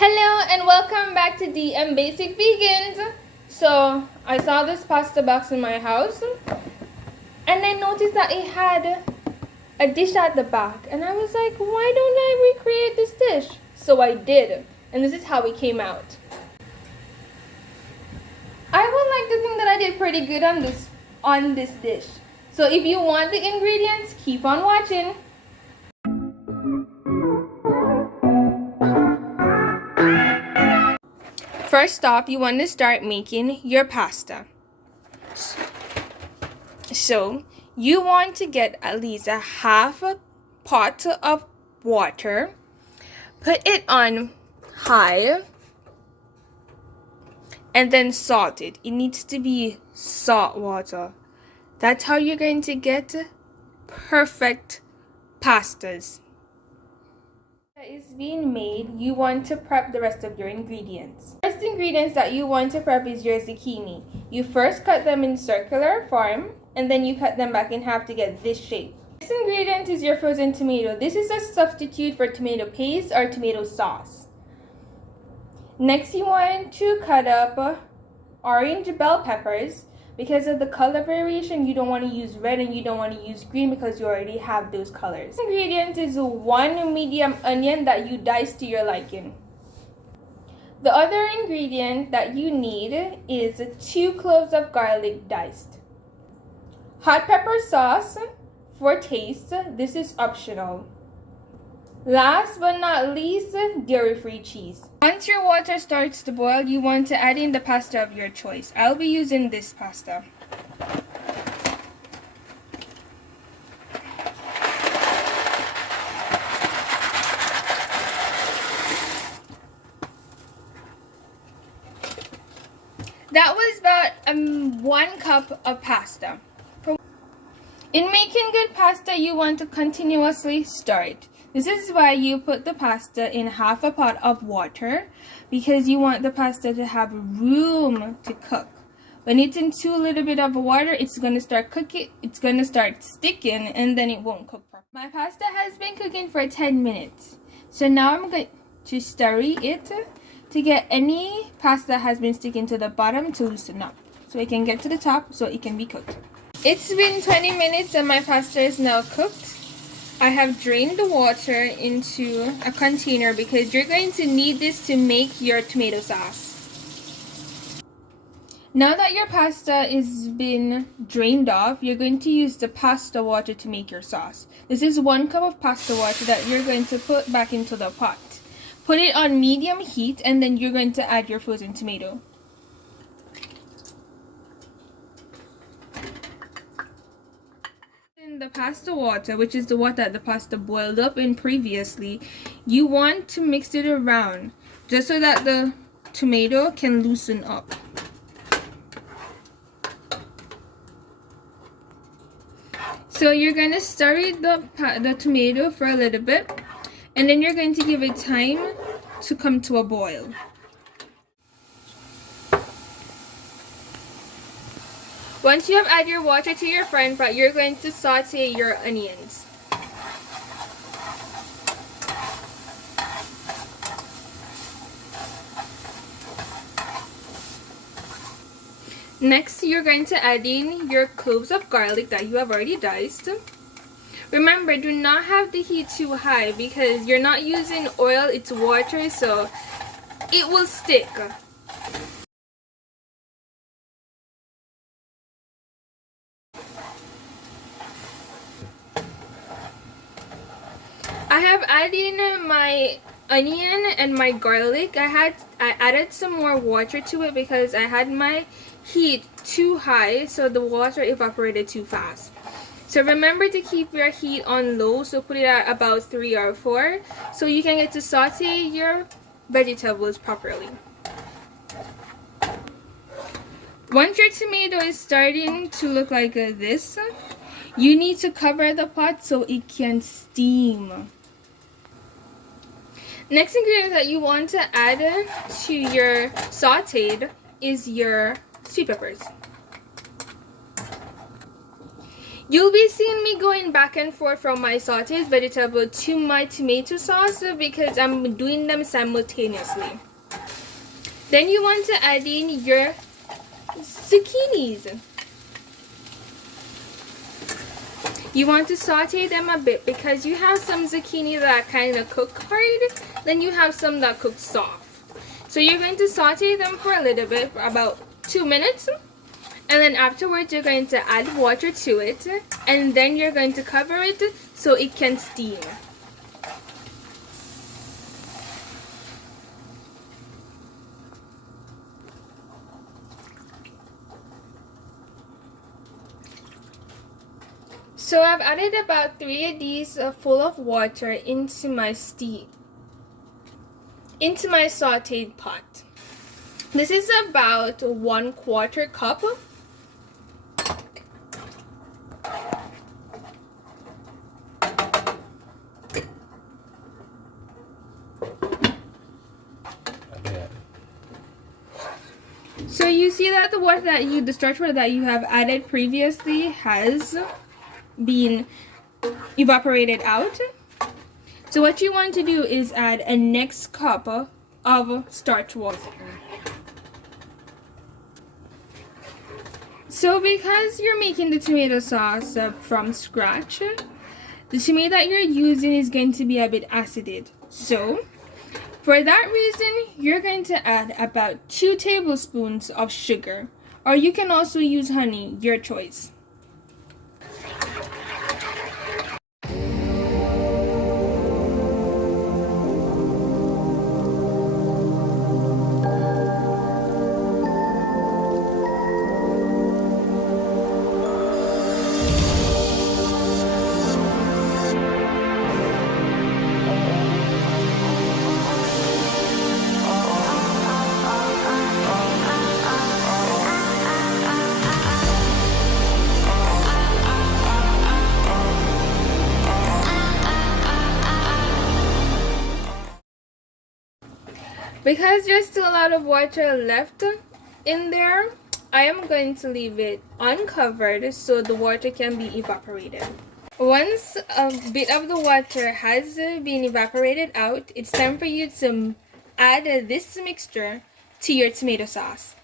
Hello and welcome back to DM Basic Vegans. So I saw this pasta box in my house and I noticed that it had a dish at the back and I was like, why don't I recreate this dish? So I did, and this is how it came out. I would like to think that I did pretty good on this dish. So if you want the ingredients, keep on watching. First off, you want to start making your pasta. So you want to get at least a half a pot of water, put it on high, and then salt it. It needs to be salt water. That's how you're going to get perfect pastas. That is being made, you want to prep the rest of your ingredients. First ingredients that you want to prep is your zucchini. You first cut them in circular form and then you cut them back in half to get this shape. This ingredient is your frozen tomato. This is a substitute for tomato paste or tomato sauce. Next, you want to cut up orange bell peppers. Because of the color variation, you don't want to use red and you don't want to use green because you already have those colors. The ingredient is one medium onion that you dice to your liking. The other ingredient that you need is 2 cloves of garlic diced. Hot pepper sauce for taste. This is optional. Last but not least, dairy-free cheese. Once your water starts to boil, you want to add in the pasta of your choice. I'll be using this pasta. That was about 1 cup of pasta. In making good pasta, you want to continuously stir it. This is why you put the pasta in half a pot of water, because you want the pasta to have room to cook. When it's in too little bit of water, it's going to start cooking, it's going to start sticking, and then it won't cook properly. My pasta has been cooking for 10 minutes. So now I'm going to stir it to get any pasta that has been sticking to the bottom to loosen up, so it can get to the top so it can be cooked. It's been 20 minutes and my pasta is now cooked. I have drained the water into a container because you're going to need this to make your tomato sauce. Now that your pasta is been drained off, you're going to use the pasta water to make your sauce. This is 1 cup of pasta water that you're going to put back into the pot. Put it on medium heat and then you're going to add your frozen tomato. The pasta water, which is the water that the pasta boiled up in previously, you want to mix it around just so that the tomato can loosen up. So you're going to stir the tomato for a little bit, and then you're going to give it time to come to a boil. Once you have added your water to your frying pan, you're going to saute your onions. Next, you're going to add in your cloves of garlic that you have already diced. Remember, do not have the heat too high because you're not using oil, it's water, so it will stick. I have added in my onion and my garlic. I added some more water to it because I had my heat too high, so the water evaporated too fast. So remember to keep your heat on low, so put it at about 3 or 4 so you can get to saute your vegetables properly. Once your tomato is starting to look like this, you need to cover the pot so it can steam. Next ingredient that you want to add to your sauteed is your sweet peppers. You'll be seeing me going back and forth from my sauteed vegetable to my tomato sauce because I'm doing them simultaneously. Then you want to add in your zucchinis. You want to saute them a bit because you have some zucchini that kind of cook hard, then you have some that cook soft. So you're going to saute them for a little bit, for about 2 minutes. And then afterwards you're going to add water to it, and then you're going to cover it so it can steam. So I've added about 3 of these full of water into my sauteed pot. This is about 1/4 cup. So you see that the starch water that you have added previously has been evaporated out. So what you want to do is add a next cup of starch water. So because you're making the tomato sauce from scratch, the tomato that you're using is going to be a bit acidic. So for that reason, you're going to add about 2 tablespoons of sugar, or you can also use honey, your choice. Because there's still a lot of water left in there, I am going to leave it uncovered so the water can be evaporated. Once a bit of the water has been evaporated out, it's time for you to add this mixture to your tomato sauce.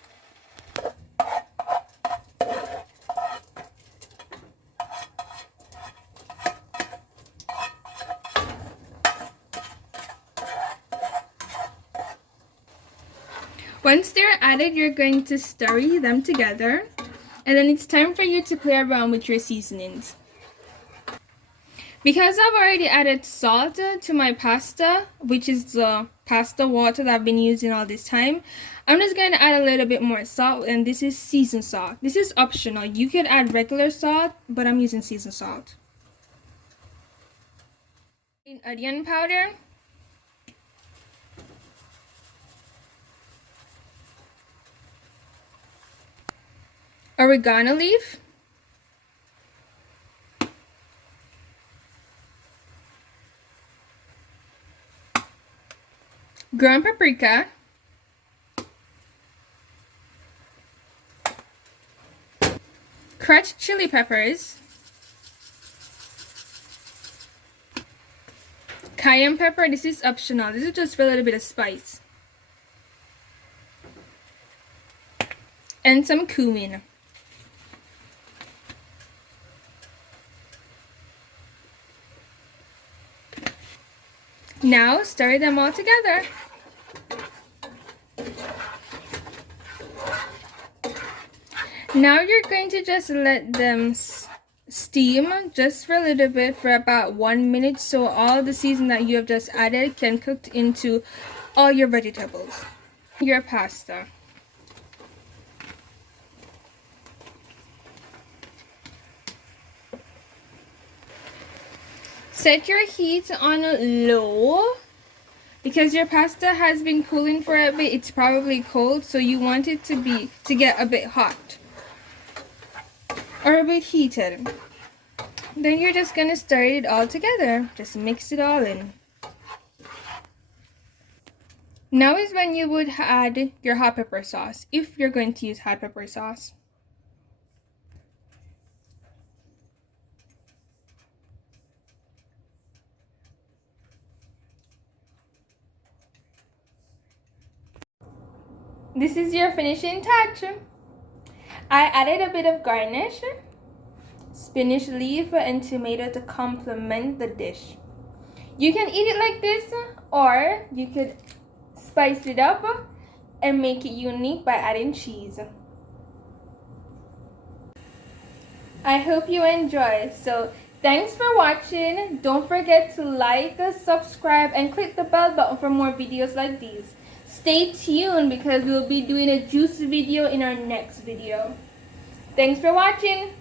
Once they're added, you're going to stir them together, and then it's time for you to play around with your seasonings. Because I've already added salt to my pasta, which is the pasta water that I've been using all this time, I'm just going to add a little bit more salt, and this is seasoned salt. This is optional. You could add regular salt, but I'm using seasoned salt. Onion powder. Oregano leaf. Ground paprika. Crushed chili peppers. Cayenne pepper. This is optional. This is just for a little bit of spice. And some cumin. Now stir them all together. Now you're going to just let them steam just for a little bit for about 1 minute so all the seasoning that you have just added can cook into all your vegetables. Your pasta. Set your heat on low because your pasta has been cooling for a bit. It's probably cold, so you want it to get a bit hot or a bit heated. Then you're just gonna stir it all together. Just mix it all in. Now is when you would add your hot pepper sauce, if you're going to use hot pepper sauce. This is your finishing touch. I added a bit of garnish, spinach leaf and tomato to complement the dish. You can eat it like this, or you could spice it up and make it unique by adding cheese. I hope you enjoy. So thanks for watching. Don't forget to like, subscribe, and click the bell button for more videos like these. Stay tuned because we'll be doing a juice video in our next video. Thanks for watching.